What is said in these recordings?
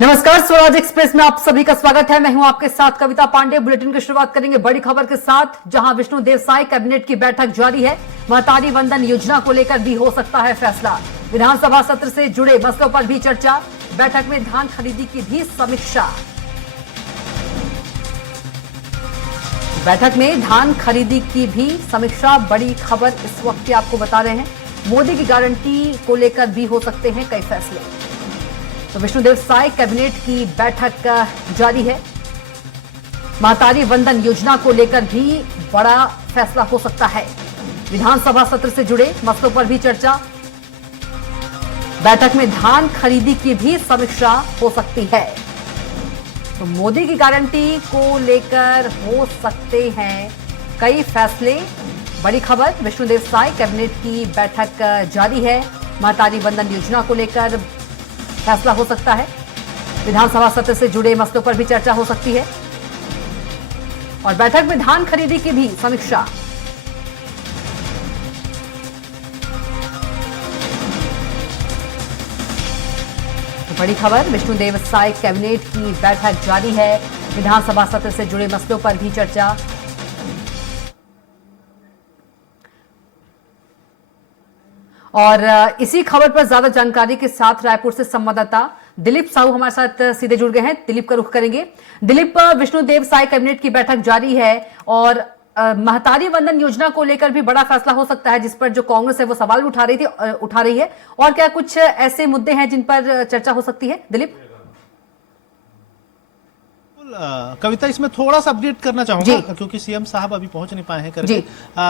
नमस्कार, स्वराज एक्सप्रेस में आप सभी का स्वागत है। मैं हूं आपके साथ कविता पांडे। बुलेटिन की शुरुआत करेंगे बड़ी खबर के साथ, जहां विष्णुदेव साय कैबिनेट की बैठक जारी है। महतारी वंदन योजना को लेकर भी हो सकता है फैसला। विधानसभा सत्र से जुड़े मसलों पर भी चर्चा। बैठक में धान खरीदी की भी समीक्षा। बैठक में धान खरीदी की भी समीक्षा। बड़ी खबर इस वक्त की आपको बता रहे हैं। मोदी की गारंटी को लेकर भी हो सकते हैं कई फैसले। तो विष्णुदेव साय कैबिनेट की बैठक जारी है। महतारी वंदन योजना को लेकर भी बड़ा फैसला हो सकता है। विधानसभा सत्र से जुड़े मसलों पर भी चर्चा। बैठक में धान खरीदी की भी समीक्षा हो सकती है। तो मोदी की गारंटी को लेकर हो सकते हैं कई फैसले। बड़ी खबर, विष्णुदेव साय कैबिनेट की बैठक जारी है। महतारी वंदन योजना को लेकर फैसला हो सकता है। विधानसभा सत्र से जुड़े मसलों पर भी चर्चा हो सकती है और बैठक में धान खरीदी की भी समीक्षा। तो बड़ी खबर, विष्णुदेव साय कैबिनेट की बैठक जारी है। विधानसभा सत्र से जुड़े मसलों पर भी चर्चा। और इसी खबर पर ज्यादा जानकारी के साथ रायपुर से संवाददाता दिलीप साहू हमारे साथ सीधे जुड़ गए हैं। दिलीप का रुख करेंगे। दिलीप, विष्णुदेव साय कैबिनेट की बैठक जारी है और महतारी वंदन योजना को लेकर भी बड़ा फैसला हो सकता है, जिस पर जो कांग्रेस है वो सवाल उठा रही है। और क्या कुछ ऐसे मुद्दे हैं जिन पर चर्चा हो सकती है, दिलीप? कविता, इसमें थोड़ा सा अपडेट करना चाहूंगा क्योंकि सीएम साहब अभी पहुंच नहीं पाए हैं करके।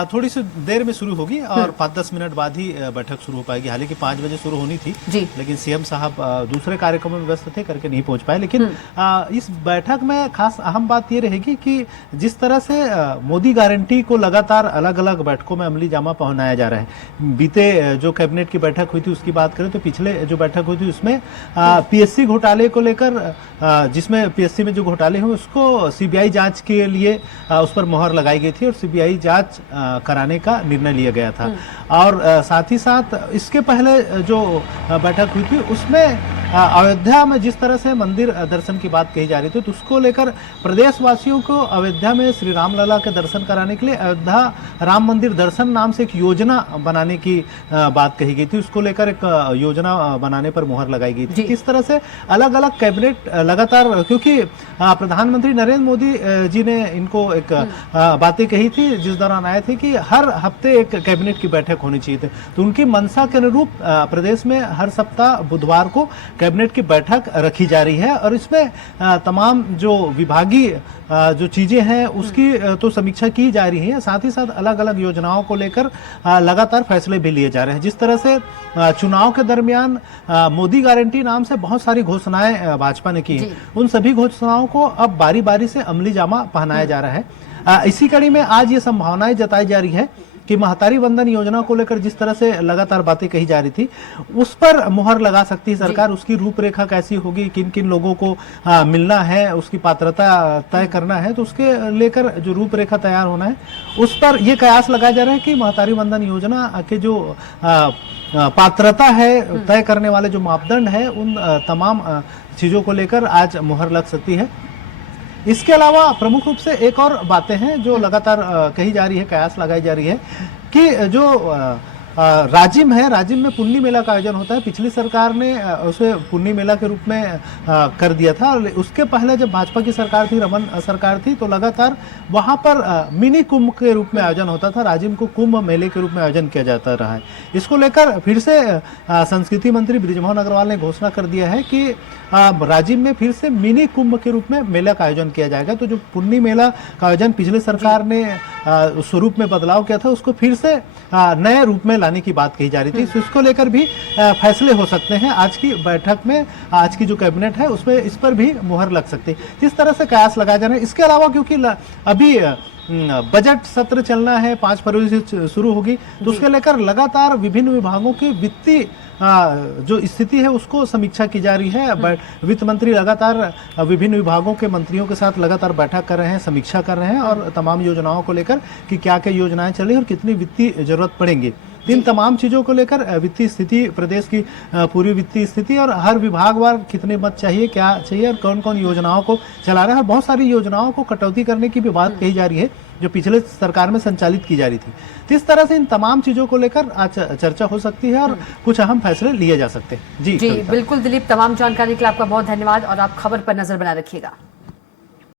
थोड़ी सी देर में शुरू होगी और 5-10 मिनट बाद ही बैठक शुरू हो पाएगी। हालांकि 5 बजे शुरू होनी थी, लेकिन सीएम साहब दूसरे कार्यक्रमों में व्यस्त थे करके नहीं पहुंच पाए। लेकिन इस बैठक में खास अहम बात ये रहेगी कि जिस तरह से मोदी गारंटी को लगातार अलग अलग बैठकों में अमली जामा पहनाया जा रहा है। बीते जो कैबिनेट की बैठक हुई थी उसकी बात करें तो पिछले जो बैठक हुई थी उसमें पीएससी घोटाले को लेकर, जिसमें पीएससी में जो घोटाले हुए उसको सीबीआई जांच के लिए उस पर मोहर लगाई गई थी और सीबीआई जांच कराने का निर्णय लिया गया था। और साथ ही साथ इसके पहले जो बैठक हुई थी उसमें अयोध्या में जिस तरह से मंदिर दर्शन की बात कही जा रही थी, तो उसको लेकर प्रदेशवासियों को अयोध्या में श्री राम लला के दर्शन कराने के लिए अयोध्या राम मंदिर दर्शन नाम से एक योजना बनाने की बात कही गई थी। उसको लेकर एक योजना बनाने पर मोहर लगाई गई थी। इस तरह से अलग अलग कैबिनेट लगातार, क्योंकि प्रधानमंत्री नरेंद्र मोदी जी ने इनको एक बातें कही थी जिस दौरान आए थे कि हर हफ्ते एक कैबिनेट की बैठक होनी चाहिए थी। तो उनकी मंशा के अनुरूप प्रदेश में हर सप्ताह बुधवार को कैबिनेट की बैठक रखी जा रही है और इसमें तमाम जो विभागीय जो चीजें हैं उसकी तो समीक्षा की जा रही है। साथ ही साथ अलग अलग योजनाओं को लेकर लगातार फैसले भी लिए जा रहे हैं। जिस तरह से चुनाव के दरमियान मोदी गारंटी नाम से बहुत सारी घोषणाएं भाजपा ने की, उन सभी घोषणाओं को अब बारी बारी से अमली जामा पहनाया जा रहा है। इसी कड़ी में आज ये संभावनाएं जताई जा रही है कि महतारी वंदन योजना को लेकर जिस तरह से लगातार बातें कही जा रही थी उस पर मोहर लगा सकती है सरकार। उसकी रूपरेखा कैसी होगी, किन किन लोगों को मिलना है, उसकी पात्रता तय करना है, तो उसके लेकर जो रूपरेखा तैयार होना है उस पर यह कयास लगाया जा रहा है कि महतारी वंदन योजना के जो पात्रता है तय करने वाले जो मापदंड है उन तमाम चीजों को लेकर आज मोहर लग सकती है। इसके अलावा प्रमुख रूप से एक और बातें हैं जो लगातार कही जा रही है, कयास लगाई जा रही है कि जो राजिम है, राजिम में पुन्नी मेला का आयोजन होता है। पिछली सरकार ने उसे पुन्नी मेला के रूप में कर दिया था। उसके पहले जब भाजपा की सरकार थी, रमन सरकार थी, तो लगातार वहां पर मिनी कुंभ के रूप में आयोजन होता था। राजिम को कुंभ मेले के रूप में आयोजन किया जाता रहा है। इसको लेकर फिर से संस्कृति मंत्री बृजमोहन अग्रवाल ने घोषणा कर दिया है कि राजिम में फिर से मिनी कुंभ के रूप में मेला का आयोजन किया जाएगा। तो जो पुन्नी मेला का आयोजन पिछले सरकार ने स्वरूप में बदलाव किया था उसको फिर से नए रूप में लाने की बात कही जा रही थी। तो इसको लेकर भी फैसले हो सकते हैं आज की बैठक में। आज की जो कैबिनेट है उसमें इस पर भी मुहर लग सकती है। इस तरह से कयास लगाया जा रहा है। इसके अलावा क्योंकि अभी बजट सत्र चलना है, 5 फरवरी से शुरू होगी, तो उसके लेकर लगातार विभिन्न विभागों की वित्तीय जो स्थिति है उसको समीक्षा की जा रही है। वित्त मंत्री लगातार विभिन्न विभागों के मंत्रियों के साथ लगातार बैठक कर रहे हैं, समीक्षा कर रहे हैं और तमाम योजनाओं को लेकर कि क्या क्या योजनाएं चल रही और कितनी वित्तीय जरूरत पड़ेंगी तो इन तमाम चीजों को लेकर वित्तीय स्थिति, प्रदेश की पूरी वित्तीय स्थिति और हर विभागवार कितने मत चाहिए, क्या चाहिए और कौन कौन योजनाओं को चला रहे हैं, और बहुत सारी योजनाओं को कटौती करने की भी बात कही जा रही है जो पिछले सरकार में संचालित की जा रही थी। तो इस तरह से इन तमाम चीजों को लेकर आज चर्चा हो सकती है और कुछ अहम फैसले लिए जा सकते हैं। जी बिल्कुल दिलीप, तमाम जानकारी के लिए आपका बहुत धन्यवाद और आप खबर पर नजर बनाए रखिएगा।